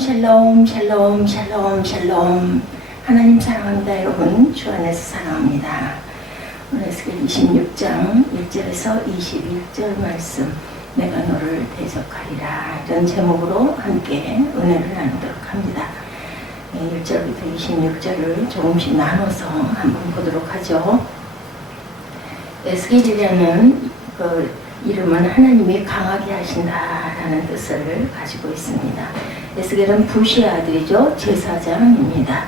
샬롬 샬롬 샬롬 샬롬. 하나님 사랑합니다. 여러분 주 안에서 사랑합니다. 오늘 에스겔 26장 1절에서 21절 말씀, 내가 너를 대적하리라, 이런 제목으로 함께 은혜를 나누도록 합니다. 1절부터 26절을 조금씩 나눠서 한번 보도록 하죠. 에스겔이라는 그 이름은 하나님이 강하게 하신다라는 뜻을 가지고 있습니다. 에스겔은 부시의 아들이죠. 제사장입니다.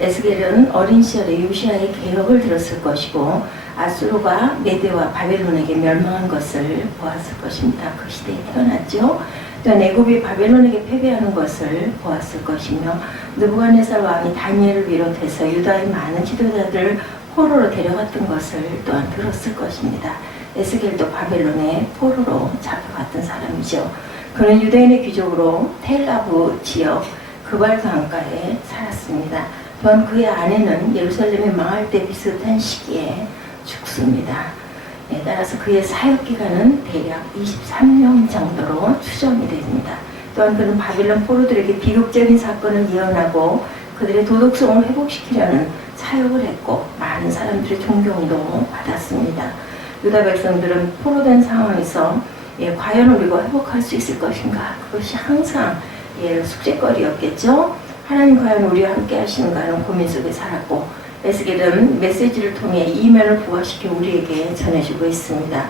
에스겔은 어린 시절에 요시야의 개혁을 들었을 것이고 아수르가 메대와 바벨론에게 멸망한 것을 보았을 것입니다. 그 시대에 태어났죠. 또한 애굽이 바벨론에게 패배하는 것을 보았을 것이며 느부갓네살 왕이 다니엘을 비롯해서 유다의 많은 지도자들을 포로로 데려갔던 것을 또한 들었을 것입니다. 에스겔도 바벨론의 포로로 잡혀갔던 사람이죠. 그는 유대인의 귀족으로 텔아브 지역 그발 강가에 살았습니다. 또한 그의 아내는 예루살렘이 망할 때 비슷한 시기에 죽습니다. 따라서 그의 사역 기간은 대략 23년 정도로 추정이 됩니다. 또한 그는 바벨론 포로들에게 비극적인 사건을 예언하고 그들의 도덕성을 회복시키려는 사역을 했고 많은 사람들의 존경도 받았습니다. 유다 백성들은 포로된 상황에서 과연 우리가 회복할 수 있을 것인가, 그것이 항상 숙제거리였겠죠. 하나님 과연 우리와 함께 하시는가 하는 고민 속에 살았고, 에스겔은 메시지를 통해 이면을 부각시켜 우리에게 전해주고 있습니다.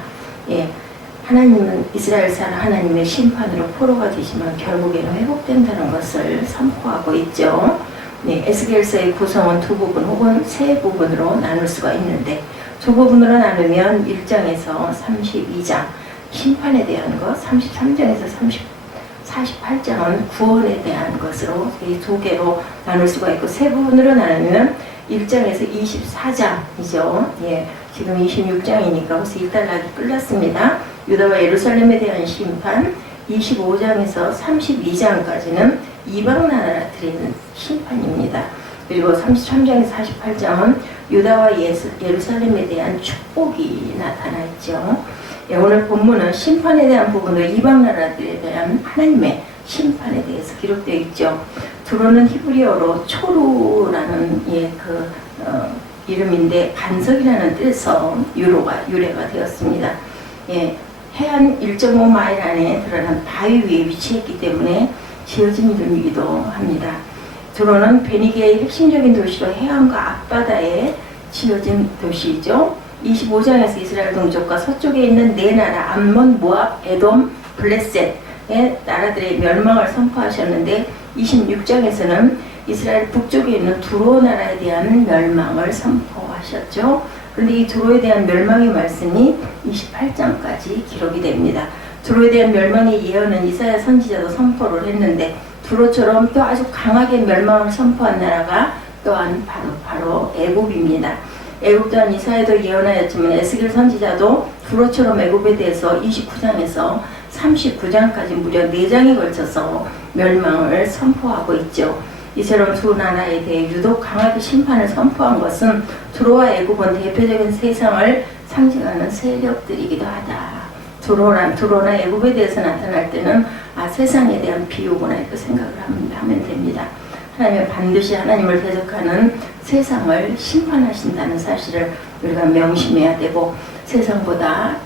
하나님은 이스라엘 사람 하나님의 심판으로 포로가 되지만 결국에는 회복된다는 것을 선포하고 있죠. 에스겔서의 구성은 두 부분 혹은 세 부분으로 나눌 수가 있는데, 두 부분으로 나누면 1장에서 32장 심판에 대한 것, 33장에서 48장은 구원에 대한 것으로 이 두 개로 나눌 수가 있고, 세 부분으로 나누면 1장에서 24장이죠. 지금 26장이니까 벌써 일단락이 끝났습니다. 유다와 예루살렘에 대한 심판, 25장에서 32장까지는 이방 나라들에 있는 심판입니다. 그리고 33장에서 48장은 유다와 예루살렘에 대한 축복이 나타나 있죠. 오늘 본문은 심판에 대한 부분으로 이방 나라들에 대한 하나님의 심판에 대해서 기록되어 있죠. 두로는 히브리어로 초루라는 이름인데 반석이라는 뜻에서 유래가 되었습니다. 해안 1.5마일 안에 드러난 바위 위에 위치했기 때문에 지어진 이름이기도 합니다. 두로는 베니게의 핵심적인 도시로 해안과 앞바다에 지어진 도시이죠. 25장에서 이스라엘 동쪽과 서쪽에 있는 네 나라 암몬, 모압, 에돔, 블레셋의 나라들의 멸망을 선포하셨는데, 26장에서는 이스라엘 북쪽에 있는 두로 나라에 대한 멸망을 선포하셨죠. 그런데 이 두로에 대한 멸망의 말씀이 28장까지 기록이 됩니다. 두로에 대한 멸망의 예언은 이사야 선지자도 선포를 했는데, 두로처럼 또 아주 강하게 멸망을 선포한 나라가 또한 바로 애굽입니다. 애굽 또한 이사야도 예언하였지만 에스겔 선지자도 두로처럼 애굽에 대해서 29장에서 39장까지 무려 4장에 걸쳐서 멸망을 선포하고 있죠. 이처럼 두 나라에 대해 유독 강하게 심판을 선포한 것은 두로와 애굽은 대표적인 세상을 상징하는 세력들이기도 하다. 두로나 애굽에 대해서 나타날 때는 세상에 대한 비유구나 이렇게 생각을 하면 됩니다. 하나님은 반드시 하나님을 대적하는 세상을 심판하신다는 사실을 우리가 명심해야 되고, 세상보다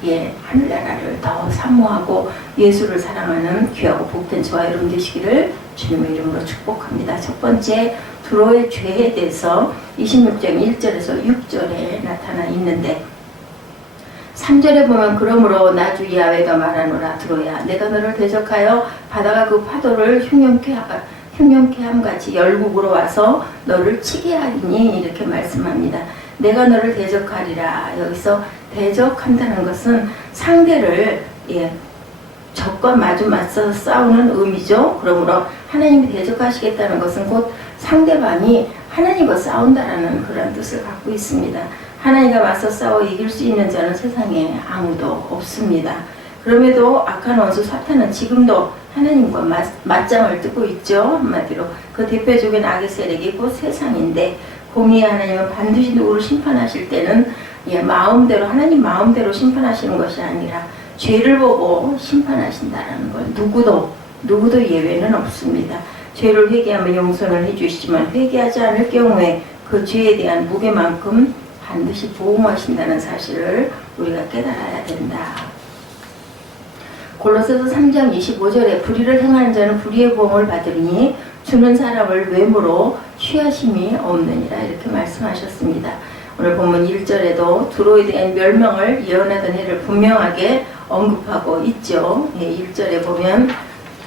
하늘나라를 더 사모하고 예수를 사랑하는 귀하고 복된 저와 여러분 되시기를 주님의 이름으로 축복합니다. 첫 번째, 두로의 죄에 대해서 26장 1절에서 6절에 나타나 있는데, 3절에 보면 그러므로 나 주 야훼가 말하노라, 두로야 내가 너를 대적하여 바다가 그 파도를 흉년케 함같이 열국으로 와서 너를 치게 하리니, 이렇게 말씀합니다. 내가 너를 대적하리라. 여기서 대적한다는 것은 상대를 적과 맞서 싸우는 의미죠. 그러므로 하나님이 대적하시겠다는 것은 곧 상대방이 하나님과 싸운다라는 그런 뜻을 갖고 있습니다. 하나님과 맞서 싸워 이길 수 있는 자는 세상에 아무도 없습니다. 그럼에도 악한 원수 사탄은 지금도 하나님과 맞짱을 뜨고 있죠. 한마디로 그 대표적인 악의 세력이 곧 세상인데, 공의의 하나님은 반드시 누구를 심판하실 때는 하나님 마음대로 심판하시는 것이 아니라 죄를 보고 심판하신다라는 걸 누구도 예외는 없습니다. 죄를 회개하면 용서를 해주시지만 회개하지 않을 경우에 그 죄에 대한 무게만큼 반드시 보응하신다는 사실을 우리가 깨달아야 된다. 골로새서 3장 25절에 불의를 행하는 자는 불의의 보응을 받으리니 주는 사람을 외모로 취하심이 없느니라 이렇게 말씀하셨습니다. 오늘 본문 1절에도 두로에 대한 멸망을 예언하던 해를 분명하게 언급하고 있죠. 1절에 보면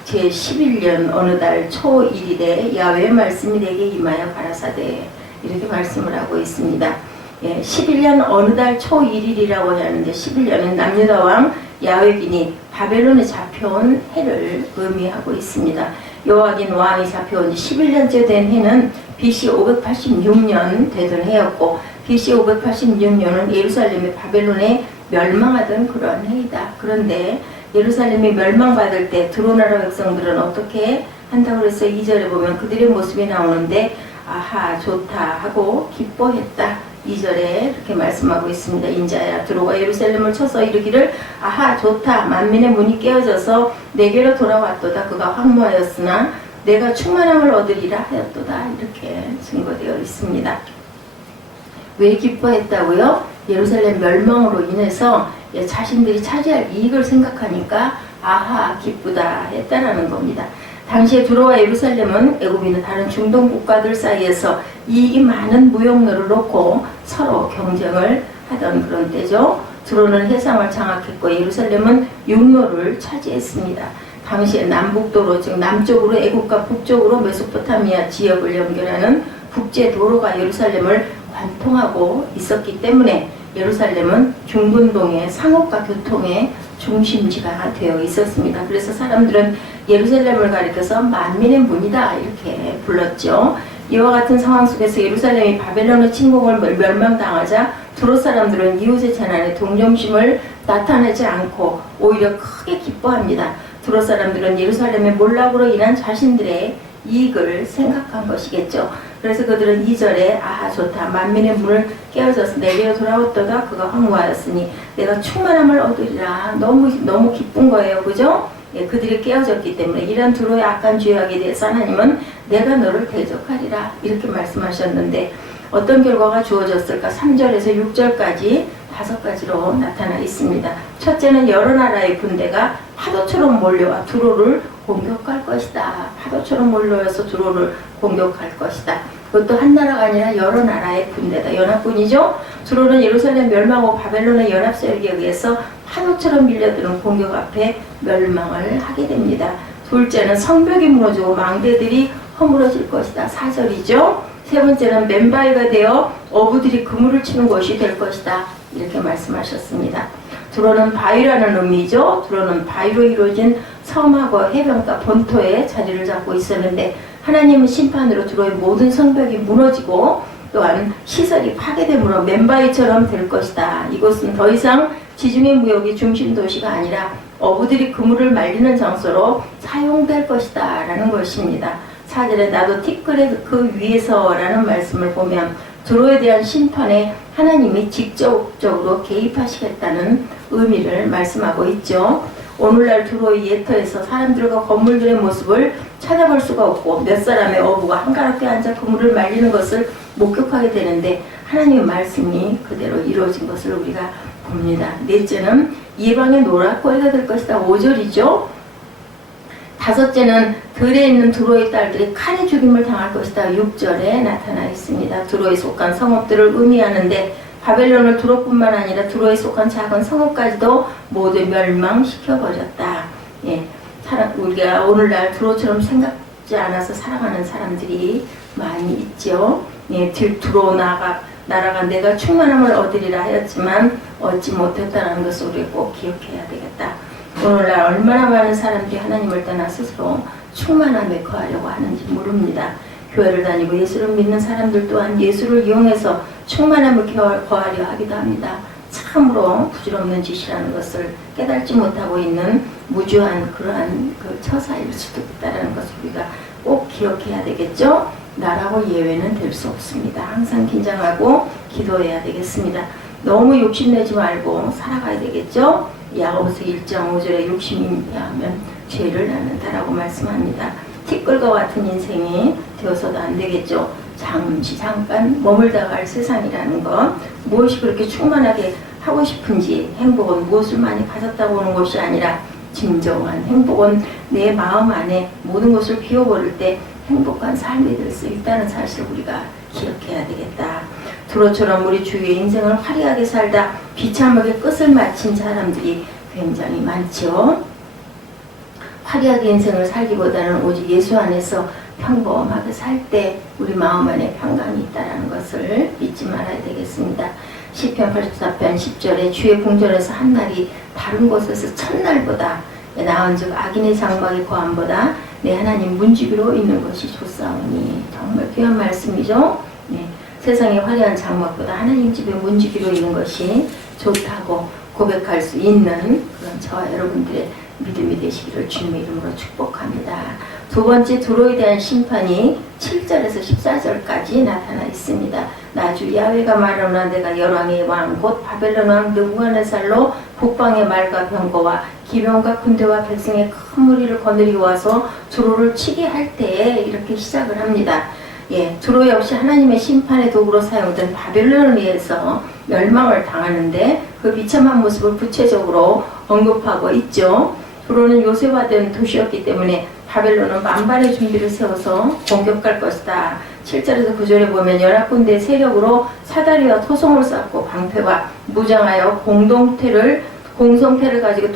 제11년 어느 달 초 1일에 야훼의 말씀이 내게 임하여 가라사대 이렇게 말씀을 하고 있습니다. 11년 어느 달 초 1일이라고 하는데 11년은 남유다 왕 야훼긴이 바벨론에 잡혀온 해를 의미하고 있습니다. 요아긴 왕이 잡혀온 지 11년째 된 해는 BC 586년 되던 해였고 BC 586년은 예루살렘이 바벨론에 멸망하던 그런 해이다. 그런데 예루살렘이 멸망받을 때 드로나라 백성들은 어떻게 한다고 그래서 2절에 보면 그들의 모습이 나오는데 아하 좋다 하고 기뻐했다. 2절에 이렇게 말씀하고 있습니다. 인자야 드로가 예루살렘을 쳐서 이르기를 아하 좋다 만민의 문이 깨어져서 내게로 돌아왔도다. 그가 황무하였으나 내가 충만함을 얻으리라 하였도다. 이렇게 증거되어 있습니다. 왜 기뻐했다고요? 예루살렘 멸망으로 인해서 자신들이 차지할 이익을 생각하니까 아하 기쁘다 했다라는 겁니다. 당시에 두로와 예루살렘은 애굽이나 다른 중동 국가들 사이에서 이익이 많은 무역로를 놓고 서로 경쟁을 하던 그런 때죠. 두로는 해상을 장악했고 예루살렘은 육로를 차지했습니다. 당시에 남북도로 즉 남쪽으로 애굽과 북쪽으로 메소포타미아 지역을 연결하는 국제도로가 예루살렘을 관통하고 있었기 때문에 예루살렘은 중근동의 상업과 교통의 중심지가 되어 있었습니다. 그래서 사람들은 예루살렘을 가리켜서 만민의 문이다 이렇게 불렀죠. 이와 같은 상황 속에서 예루살렘이 바벨론의 침공을 멸망당하자 두로 사람들은 이웃의 재난에 동정심을 나타내지 않고 오히려 크게 기뻐합니다. 두로 사람들은 예루살렘의 몰락으로 인한 자신들의 이익을 생각한 것이겠죠. 그래서 그들은 2절에 아하 좋다 만민의 문을 깨어져서 내게로 돌아왔다가 그가 황무하였으니 내가 충만함을 얻으리라. 너무 기쁜 거예요. 그죠? 그들이 깨어졌기 때문에 이런 두로의 악한 죄악에 대해서 하나님은 내가 너를 대적하리라 이렇게 말씀하셨는데 어떤 결과가 주어졌을까? 3절에서 6절까지 5가지로 나타나 있습니다. 첫째는 여러 나라의 군대가 파도처럼 몰려와 두로를 공격할 것이다. 파도처럼 몰려와서 두로를 공격할 것이다. 그것도 한 나라가 아니라 여러 나라의 군대다. 연합군이죠. 두로는 예루살렘 멸망 후 바벨론의 연합 세력에 의해서 파도처럼 밀려드는 공격 앞에 멸망을 하게 됩니다. 둘째는 성벽이 무너지고 망대들이 허물어질 것이다. 4절이죠. 세 번째는 맨바위가 되어 어부들이 그물을 치는 곳이 될 것이다. 이렇게 말씀하셨습니다. 두로는 바위라는 의미죠. 두로는 바위로 이루어진 섬하고 해변가 본토에 자리를 잡고 있었는데 하나님은 심판으로 두로의 모든 성벽이 무너지고 또한 시설이 파괴됨으로 맨바위처럼 될 것이다. 이곳은 더 이상 지중해 무역의 중심 도시가 아니라 어부들이 그물을 말리는 장소로 사용될 것이다 라는 것입니다. 4절에 나도 티끌의 그 위에서 라는 말씀을 보면 두로에 대한 심판에 하나님이 직접적으로 개입하시겠다는 의미를 말씀하고 있죠. 오늘날 두로의 예터에서 사람들과 건물들의 모습을 찾아볼 수가 없고 몇 사람의 어부가 한가롭게 앉아 그물을 말리는 것을 목격하게 되는데 하나님의 말씀이 그대로 이루어진 것을 우리가 봅니다. 넷째는 이방의 노략거리가 될 것이다. 5절이죠. 다섯째는 들에 있는 두로의 딸들이 칼에 죽임을 당할 것이다. 6절에 나타나 있습니다. 두로에 속한 성읍들을 의미하는데 바벨론을 두로뿐만 아니라 두로에 속한 작은 성읍까지도 모두 멸망시켜버렸다. 우리가 오늘날 두로처럼 생각지 않아서 살아가는 사람들이 많이 있죠. 두로 나라가 내가 충만함을 얻으리라 하였지만 얻지 못했다는 것을 우리가 꼭 기억해야 되겠다. 오늘날 얼마나 많은 사람들이 하나님을 떠나 스스로 충만함에 거하려고 하는지 모릅니다. 교회를 다니고 예수를 믿는 사람들 또한 예수를 이용해서 충만함을 거하려 하기도 합니다. 참으로 부질없는 짓이라는 것을 깨닫지 못하고 있는 무주한 그러한 그 처사일 수도 있다는 것을 우리가 꼭 기억해야 되겠죠. 나라고 예외는 될 수 없습니다. 항상 긴장하고 기도해야 되겠습니다. 너무 욕심내지 말고 살아가야 되겠죠. 야고보서 1장 5절에 욕심이 하면 죄를 낳는다라고 말씀합니다. 티끌과 같은 인생이 되어서도 안 되겠죠. 잠시 잠깐 머물다 갈 세상이라는 것, 무엇이 그렇게 충만하게 하고 싶은지, 행복은 무엇을 많이 가졌다고 오는 것이 아니라 진정한 행복은 내 마음 안에 모든 것을 비워버릴 때 행복한 삶이 될 수 있다는 사실을 우리가 기억해야 되겠다. 두로처럼 우리 주위의 인생을 화려하게 살다 비참하게 끝을 마친 사람들이 굉장히 많죠. 화려하게 인생을 살기보다는 오직 예수 안에서 평범하게 살 때 우리 마음 안에 평강이 있다는 것을 잊지 말아야 되겠습니다. 시편 84편 10절에 주의 궁전에서 한 날이 다른 곳에서 첫날보다 나은즉 악인의 장막의 거함보다 내 하나님 문지기로 있는 것이 좋사오니. 정말 귀한 말씀이죠. 네. 세상의 화려한 장막보다 하나님 집에 문지기로 있는 것이 좋다고 고백할 수 있는 그런 저와 여러분들의 믿음이 되시기를 주님의 이름으로 축복합니다. 두 번째 두로에 대한 심판이 7절에서 14절까지 나타나 있습니다. 나주 야훼가 말하노라 내가 열왕의 왕 곧 바벨론 왕 느부갓네살로 북방의 말과 병거와 기병과 군대와 백성의 큰 무리를 거느리고 와서 두로를 치게 할 때에 이렇게 시작을 합니다. 예, 두로 역시 하나님의 심판의 도구로 사용된 바벨론에 의해서 멸망을 당하는데 그 비참한 모습을 구체적으로 언급하고 있죠. 두로는 요새화된 도시였기 때문에 바벨론은 만반의 준비를 세워서 공격할 것이다. 7절에서 9절에 보면 연합군대 세력으로 사다리와 토성을 쌓고 방패와 무장하여 공성태를 가지고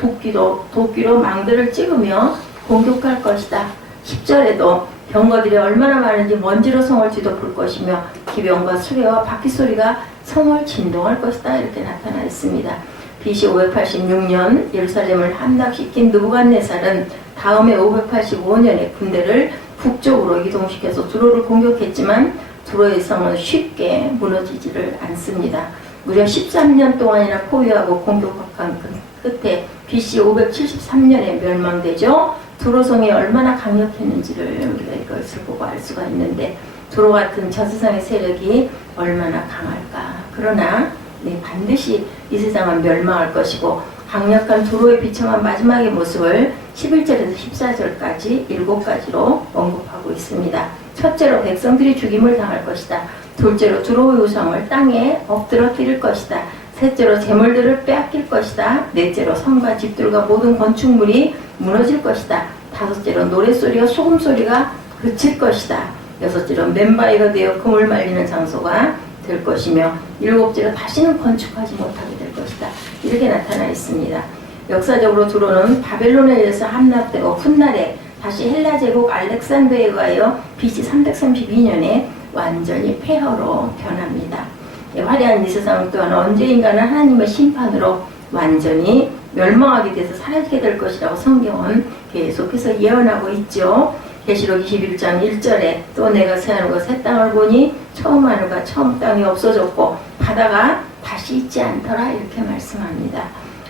도끼로 망대를 찍으며 공격할 것이다. 10절에도 병거들이 얼마나 많은지 먼지로 성을 뒤덮을 것이며 기병과 수레와 바퀴 소리가 성을 진동할 것이다. 이렇게 나타나 있습니다. BC 586년 예루살렘을 함락시킨 느부갓네살은 다음해 585년에 군대를 북쪽으로 이동시켜서 두로를 공격했지만 두로의 성은 쉽게 무너지지를 않습니다. 무려 13년 동안이나 포위하고 공격한 끝에 BC 573년에 멸망되죠. 두로성이 얼마나 강력했는지를 우리가 이것을 보고 알 수가 있는데 두로 같은 저 세상의 세력이 얼마나 강할까. 그러나 반드시 이 세상은 멸망할 것이고 강력한 두로의 비참한 마지막의 모습을 11절에서 14절까지 7가지로 언급하고 있습니다. 첫째로 백성들이 죽임을 당할 것이다. 둘째로 두로의 우상을 땅에 엎드러뜨릴 것이다. 셋째로 재물들을 빼앗길 것이다. 넷째로 성과 집들과 모든 건축물이 무너질 것이다. 다섯째로 노랫소리와 소금소리가 그칠 것이다. 여섯째로 맨바위가 되어 금을 말리는 장소가 될 것이며 일곱째로 다시는 건축하지 못하게 될 것이다. 이렇게 나타나 있습니다. 역사적으로 두로는 바벨론에 의해서 함락되고 훗날에 다시 헬라 제국 알렉산더에 의하여 BC 332년에 완전히 폐허로 변합니다. 화려한 이 세상 또한 언제인가는 하나님의 심판으로 완전히 멸망하게 돼서 사라지게 될 것이라고 성경은 계속해서 예언하고 있죠. 계시록 21장 1절에 또 내가 새하늘과 새 땅을 보니 처음 하늘과 처음 땅이 없어졌고 바다가 다시 있지 않더라. 이렇게 말씀합니다.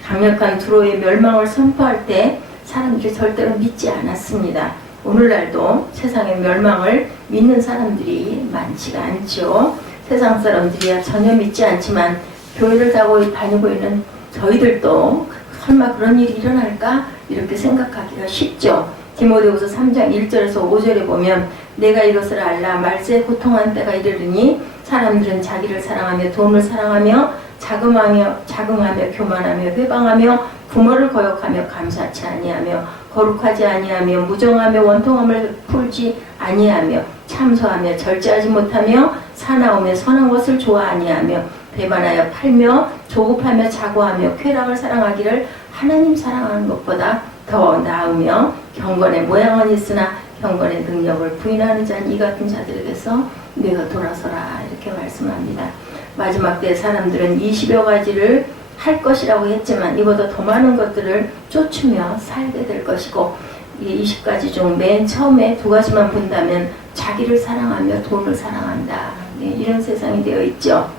강력한 두로의 멸망을 선포할 때 사람들이 절대로 믿지 않았습니다. 오늘날도 세상의 멸망을 믿는 사람들이 많지가 않죠. 세상 사람들이야 전혀 믿지 않지만 교회를 다니고 있는 저희들도 설마 그런 일이 일어날까? 이렇게 생각하기가 쉽죠. 디모데후서 3장 1절에서 5절에 보면 내가 이것을 알라 말세에 고통한 때가 이르르니 사람들은 자기를 사랑하며 돈을 사랑하며 자긍하며 교만하며 회방하며 부모를 거역하며 감사치 아니하며 거룩하지 아니하며 무정하며 원통함을 풀지 아니하며 참소하며 절제하지 못하며 사나우며 선한 것을 좋아 아니하며 배반하여 팔며 조급하며 자고하며 쾌락을 사랑하기를 하나님 사랑하는 것보다 더 나으며 경건의 모양은 있으나 경건의 능력을 부인하는 자는 이 같은 자들에게서 내가 돌아서라. 이렇게 말씀합니다. 마지막 때 사람들은 20여 가지를 할 것이라고 했지만 이보다 더 많은 것들을 쫓으며 살게 될 것이고 이 20가지 중 맨 처음에 2가지만 본다면 자기를 사랑하며 돈을 사랑한다. 이런 세상이 되어 있죠.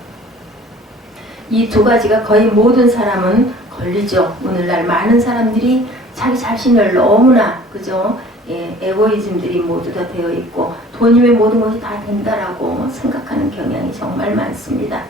이 2가지가 거의 모든 사람은 걸리죠. 오늘날 많은 사람들이 자기 자신을 너무나 에고이즘들이 모두 다 되어 있고 돈이면 모든 것이 다 된다라고 생각하는 경향이 정말 많습니다.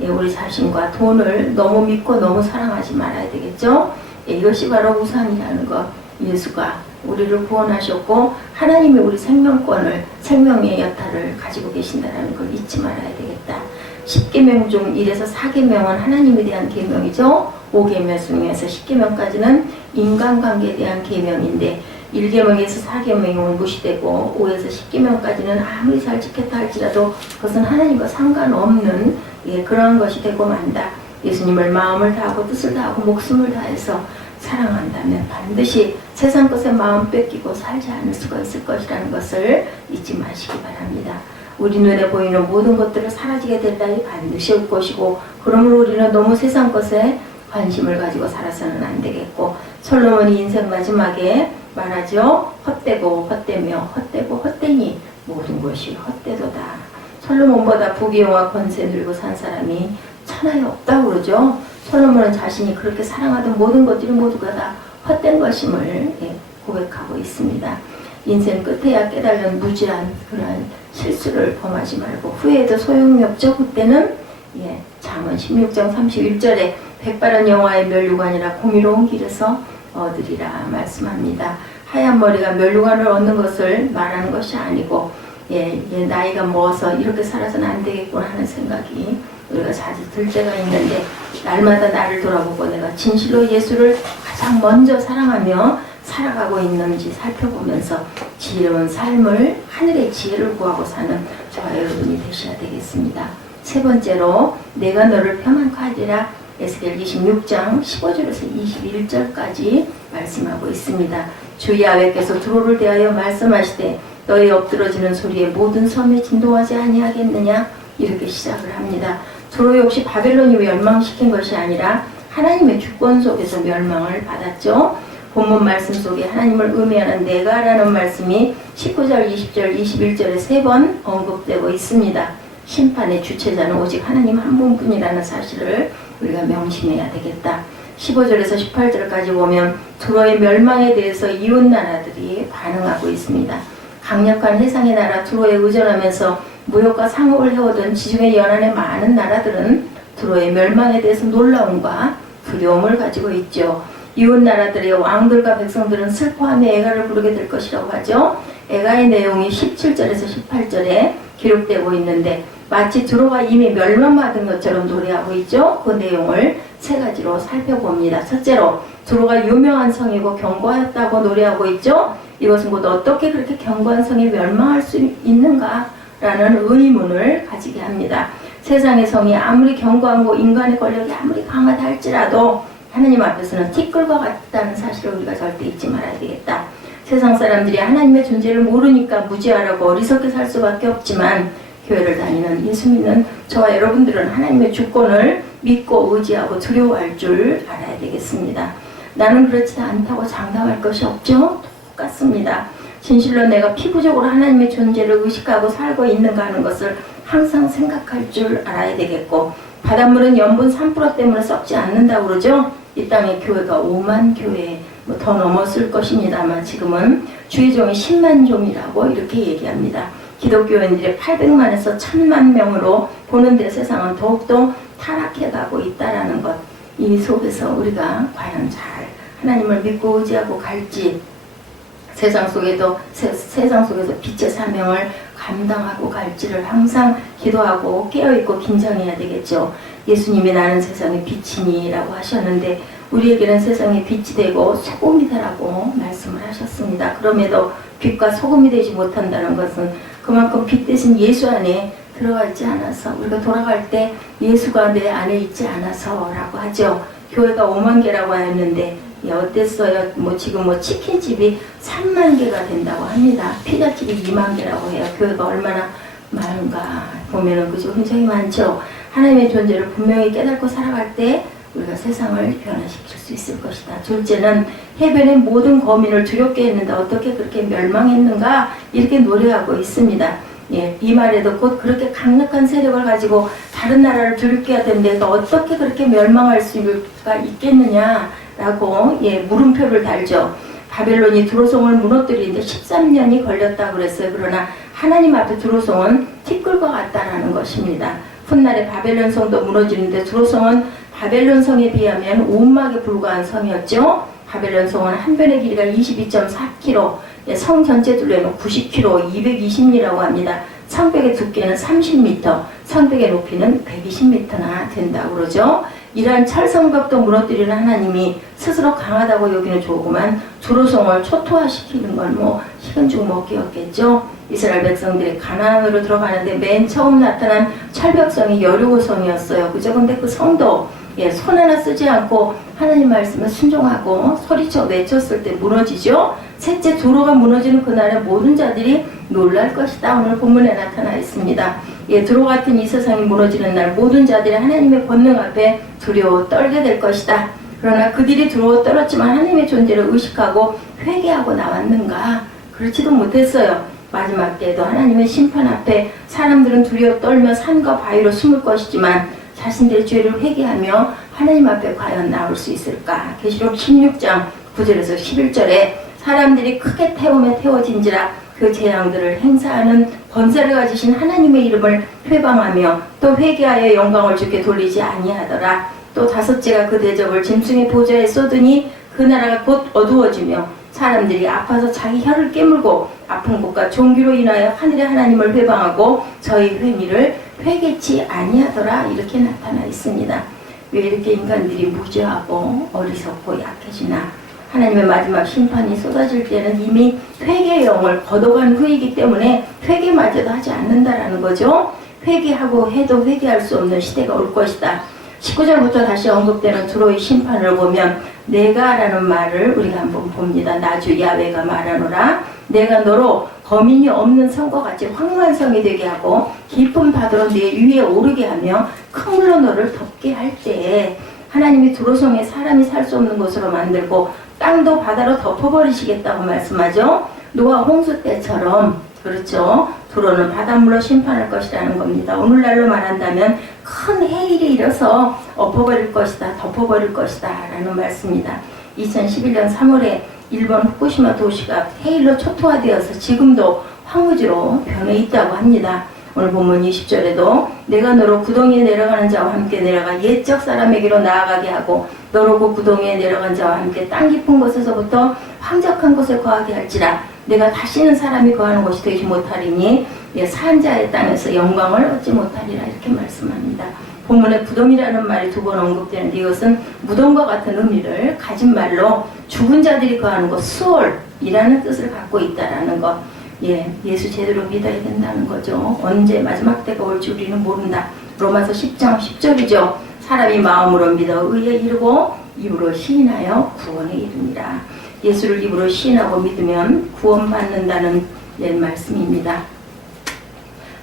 우리 자신과 돈을 너무 믿고 너무 사랑하지 말아야 되겠죠. 이것이 바로 우상이라는 것. 예수가 우리를 구원하셨고 하나님이 우리 생명권을, 생명의 여타를 가지고 계신다는 걸 잊지 말아야 되겠다. 10계명 중 1에서 4계명은 하나님에 대한 계명이죠. 5계명 중에서 10계명까지는 인간관계에 대한 계명인데 1계명에서 4계명은 무시되고 5에서 10계명까지는 아무리 잘 지켰다 할지라도 그것은 하나님과 상관없는 그러한 것이 되고 만다. 예수님을 마음을 다하고 뜻을 다하고 목숨을 다해서 사랑한다면 반드시 세상 것에 마음 뺏기고 살지 않을 수가 있을 것이라는 것을 잊지 마시기 바랍니다. 우리 눈에 보이는 모든 것들을 사라지게 될 날이 반드시 올 것이고 그러므로 우리는 너무 세상 것에 관심을 가지고 살아서는 안 되겠고 솔로몬이 인생 마지막에 말하죠. 헛되고 헛되며 헛되고 헛되니 모든 것이 헛되도다. 솔로몬보다 부귀영화 권세 누리고 산 사람이 천하에 없다고 그러죠. 솔로몬은 자신이 그렇게 사랑하던 모든 것들이 모두가 다 헛된 것임을 고백하고 있습니다. 인생 끝에야 깨달은 무지한 그런 실수를 범하지 말고 후회해도 소용이 없죠. 그때는 잠언 16장 31절에 백발은 여호와의 면류관이라 공의로운 길에서 얻으리라 말씀합니다. 하얀 머리가 면류관을 얻는 것을 말하는 것이 아니고 나이가 먹어서 이렇게 살아서는 안 되겠구나 하는 생각이 우리가 자주 들 때가 있는데 날마다 나를 돌아보고 내가 진실로 예수를 가장 먼저 사랑하며 살아가고 있는지 살펴보면서 지혜로운 삶을 하늘의 지혜를 구하고 사는 저와 여러분이 되셔야 되겠습니다. 세 번째로 내가 너를 폄하고 하리라 에스겔 26장 15절에서 21절까지 말씀하고 있습니다. 주 야훼께서 두로를 대하여 말씀하시되 너희 엎드러지는 소리에 모든 섬에 진동하지 아니하겠느냐 이렇게 시작을 합니다. 두로 역시 바벨론이 멸망시킨 것이 아니라 하나님의 주권 속에서 멸망을 받았죠. 본문 말씀 속에 하나님을 의미하는 내가라는 말씀이 19절, 20절, 21절에 3번 언급되고 있습니다. 심판의 주체자는 오직 하나님 한 분뿐이라는 사실을 우리가 명심해야 되겠다. 15절에서 18절까지 보면 두로의 멸망에 대해서 이웃 나라들이 반응하고 있습니다. 강력한 해상의 나라 두로에 의존하면서 무역과 상업을 해오던 지중해 연안의 많은 나라들은 두로의 멸망에 대해서 놀라움과 두려움을 가지고 있죠. 이웃 나라들의 왕들과 백성들은 슬퍼하며 애가를 부르게 될 것이라고 하죠. 애가의 내용이 17절에서 18절에 기록되고 있는데 마치 두로가 이미 멸망받은 것처럼 노래하고 있죠. 그 내용을 세 가지로 살펴봅니다. 첫째로 두로가 유명한 성이고 견고하였다고 노래하고 있죠. 이것은 곧 어떻게 그렇게 견고한 성이 멸망할 수 있는가 라는 의문을 가지게 합니다. 세상의 성이 아무리 견고하고 인간의 권력이 아무리 강하다 할지라도 하나님 앞에서는 티끌과 같다는 사실을 우리가 절대 잊지 말아야 되겠다. 세상 사람들이 하나님의 존재를 모르니까 무지하라고 어리석게 살 수밖에 없지만 교회를 다니는 예수 믿는 저와 여러분들은 하나님의 주권을 믿고 의지하고 두려워할 줄 알아야 되겠습니다. 나는 그렇지 않다고 장담할 것이 없죠. 똑같습니다. 진실로 내가 피부적으로 하나님의 존재를 의식하고 살고 있는가 하는 것을 항상 생각할 줄 알아야 되겠고 바닷물은 염분 3% 때문에 썩지 않는다고 그러죠. 이 땅의 교회가 5만 교회 더 넘었을 것입니다만 지금은 주의 종이 10만 종이라고 이렇게 얘기합니다. 기독교인들이 800만에서 1000만 명으로 보는데 세상은 더욱더 타락해가고 있다는 것. 이 속에서 우리가 과연 잘 하나님을 믿고 의지하고 갈지 세상 속에서 빛의 사명을 감당하고 갈지를 항상 기도하고 깨어있고 긴장해야 되겠죠. 예수님이 나는 세상의 빛이니라고 하셨는데 우리에게는 세상의 빛이 되고 소금이 되라고 말씀을 하셨습니다. 그럼에도 빛과 소금이 되지 못한다는 것은 그만큼 빛 대신 예수 안에 들어가 있지 않아서 우리가 돌아갈 때 예수가 내 안에 있지 않아서라고 하죠. 교회가 5만 개라고 하였는데 어땠어요? 지금 치킨집이 3만 개가 된다고 합니다. 피자집이 2만 개라고 해요. 교회가 얼마나 많은가 보면은 그죠? 굉장히 많죠. 하나님의 존재를 분명히 깨닫고 살아갈 때 우리가 세상을 변화시킬 수 있을 것이다. 둘째는 해변의 모든 거민을 두렵게 했는데 어떻게 그렇게 멸망했는가 이렇게 노래하고 있습니다. 이 말에도 곧 그렇게 강력한 세력을 가지고 다른 나라를 두렵게 하던 데가 어떻게 그렇게 멸망할 수가 있겠느냐라고 물음표를 달죠. 바벨론이 두로성을 무너뜨리는데 13년이 걸렸다고 그랬어요. 그러나 하나님 앞에 두로성은 티끌과 같다라는 것입니다. 훗날에 바벨론 성도 무너지는데 두로성은 바벨론 성에 비하면 온막에 불과한 성이었죠. 바벨론 성은 한 변의 길이가 22.4km, 성 전체 둘레는 90km, 220리라고 합니다. 성벽의 두께는 30m, 성벽의 높이는 120m나 된다고 그러죠. 이러한 철성벽도 무너뜨리는 하나님이 스스로 강하다고 여기는 조그만 두로성을 초토화시키는 건 뭐 식은 죽 먹기였겠죠. 이스라엘 백성들이 가나안으로 들어가는데 맨 처음 나타난 철벽성이 여리고성이었어요. 그죠? 근데 그 성도 손 하나 쓰지 않고 하나님 말씀을 순종하고 소리쳐 외쳤을 때 무너지죠. 셋째, 도로가 무너지는 그날에 모든 자들이 놀랄 것이다. 오늘 본문에 나타나 있습니다. 도로 같은 이 세상이 무너지는 날 모든 자들이 하나님의 권능 앞에 두려워 떨게 될 것이다. 그러나 그들이 두려워 떨었지만 하나님의 존재를 의식하고 회개하고 나왔는가? 그렇지도 못했어요. 마지막 때에도 하나님의 심판 앞에 사람들은 두려워 떨며 산과 바위로 숨을 것이지만 자신들의 죄를 회개하며 하나님 앞에 과연 나올 수 있을까? 계시록 16장 9절에서 11절에 사람들이 크게 태움에 태워진지라 그 재앙들을 행사하는 권세를 가지신 하나님의 이름을 회방하며 또 회개하여 영광을 주께 돌리지 아니하더라. 또 다섯째가 그 대접을 짐승의 보좌에 쏟으니 그 나라가 곧 어두워지며 사람들이 아파서 자기 혀를 깨물고 아픈 곳과 종기로 인하여 하늘의 하나님을 회방하고 저희 회미를 회개치 아니하더라. 이렇게 나타나 있습니다. 왜 이렇게 인간들이 무지하고 어리석고 약해지나? 하나님의 마지막 심판이 쏟아질 때는 이미 회개의 영을 거둬간 후이기 때문에 회개마저도 하지 않는다라는 거죠. 회개하고 해도 회개할 수 없는 시대가 올 것이다. 19절부터 다시 언급되는 두로의 심판을 보면 내가 라는 말을 우리가 한번 봅니다. 나주 야훼가 말하노라. 내가 너로 거민이 없는 성과 같이 황무한 성이 되게 하고 깊은 바다로 내 위에 오르게 하며 큰 물로 너를 덮게 할 때에 하나님이 두로성에 사람이 살 수 없는 곳으로 만들고 땅도 바다로 덮어버리시겠다고 말씀하죠. 노아 홍수 때처럼, 그렇죠. 두로는 바닷물로 심판할 것이라는 겁니다. 오늘날로 말한다면 큰 해일이 일어서 엎어버릴 것이다, 덮어버릴 것이다 라는 말씀입니다. 2011년 3월에 일본 후쿠시마 도시가 해일로 초토화되어서 지금도 황무지로 변해 있다고 합니다. 오늘 본문 20절에도 내가 너로 구덩이에 내려가는 자와 함께 내려가 옛적 사람에게로 나아가게 하고 너로 그 구덩이에 내려간 자와 함께 땅 깊은 곳에서부터 황적한 곳에 거하게 할지라 내가 다시는 사람이 거하는 곳이 되지 못하리니 산자의 땅에서 영광을 얻지 못하리라 이렇게 말씀합니다. 본문에 구덩이라는 말이 두 번 언급되는데 이것은 무덤과 같은 의미를 가진 말로 죽은 자들이 거하는 곳 수월이라는 뜻을 갖고 있다라는 것. 예수 제대로 믿어야 된다는 거죠. 언제 마지막 때가 올지 우리는 모른다. 로마서 10장 10절이죠. 사람이 마음으로 믿어 의에 이르고 입으로 시인하여 구원에 이르니라. 예수를 입으로 시인하고 믿으면 구원받는다는 말씀입니다.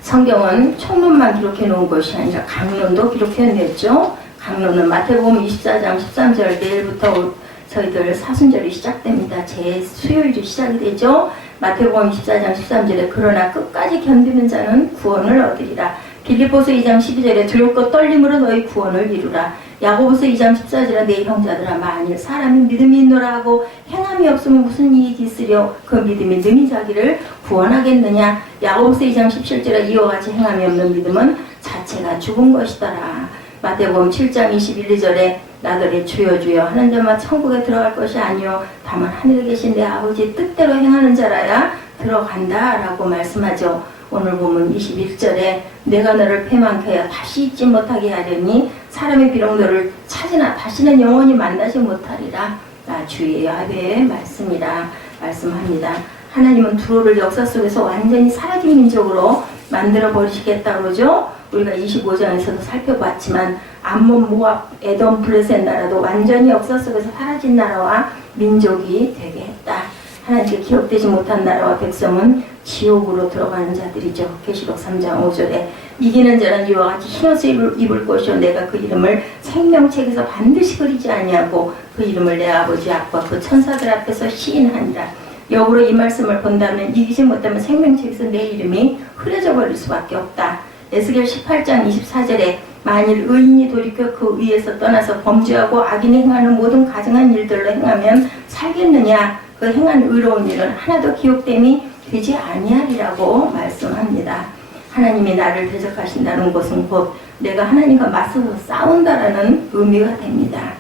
성경은 총론만 기록해 놓은 것이 아니라 강론도 기록해 냈죠. 강론은 마태복음 24장 13절 내일부터 저희들 사순절이 시작됩니다. 제 수요일이 시작이 되죠. 마태복음 24장 13절에 그러나 끝까지 견디는 자는 구원을 얻으리라. 빌립보서 2장 12절에 두렵고 떨림으로 너희 구원을 이루라. 야고보서 2장 14절에 내 형제들아 만일 사람이 믿음이 있노라 하고 행함이 없으면 무슨 이익이 있으려 그 믿음이 능히 자기를 구원하겠느냐. 야고보서 2장 17절에 이와 같이 행함이 없는 믿음은 자체가 죽은 것이더라. 마태복음 7장 21, 2절에 나더러 주여 주여 하는 자만 천국에 들어갈 것이 아니요 다만 하늘에 계신 내 아버지 뜻대로 행하는 자라야 들어간다 라고 말씀하죠. 오늘 보면 21절에 내가 너를 패망케 하여 다시 잊지 못하게 하려니 사람이 비록 너를 찾으나 다시는 영원히 만나지 못하리라. 주의 야훼의 말씀합니다. 하나님은 두로를 역사 속에서 완전히 사라진 민족으로 만들어 버리시겠다고 그러죠. 우리가 25장에서도 살펴봤지만 암몬, 모압, 에돔, 블레셋 나라도 완전히 역사 속에서 사라진 나라와 민족이 되게 했다. 하나님께 기억되지 못한 나라와 백성은 지옥으로 들어가는 자들이죠. 계시록 3장 5절에 이기는 자는 이와 같이 흰옷을 입을 것이요 내가 그 이름을 생명책에서 반드시 그리지 아니하고 그 이름을 내 아버지 앞과 그 천사들 앞에서 시인하니라. 역으로 이 말씀을 본다면 이기지 못하면 생명책에서 내 이름이 흐려져 버릴 수밖에 없다. 에스겔 18장 24절에 만일 의인이 돌이켜 그 위에서 떠나서 범죄하고 악인이 행하는 모든 가증한 일들로 행하면 살겠느냐. 그 행한 의로운 일은 하나도 기억됨이 되지 아니하리라고 말씀합니다. 하나님이 나를 대적하신다는 것은 곧 내가 하나님과 맞서서 싸운다라는 의미가 됩니다.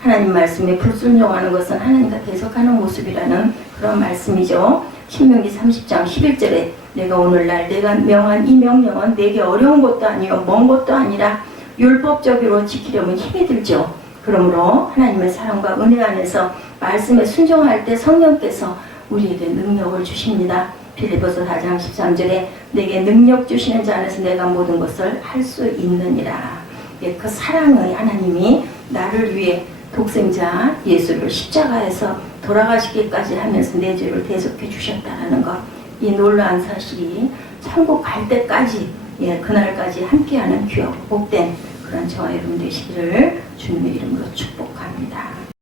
하나님 말씀에 불순종하는 것은 하나님과 대적하는 모습이라는 그런 말씀이죠. 신명기 30장 11절에 내가 오늘날 내가 명한 이 명령은 내게 어려운 것도 아니요 먼 것도 아니라 율법적으로 지키려면 힘이 들죠. 그러므로 하나님의 사랑과 은혜 안에서 말씀에 순종할 때 성령께서 우리에게 능력을 주십니다. 빌립보서 4장 13절에 내게 능력 주시는 자 안에서 내가 모든 것을 할 수 있느니라. 예, 그 사랑의 하나님이 나를 위해 독생자 예수를 십자가에서 돌아가시기까지 하면서 내 죄를 대속해 주셨다는 것, 이 놀라운 사실이 천국 갈 때까지, 예, 그날까지 함께하는 귀하고 복된 그런 저와 여러분 되시기를 주님의 이름으로 축복합니다.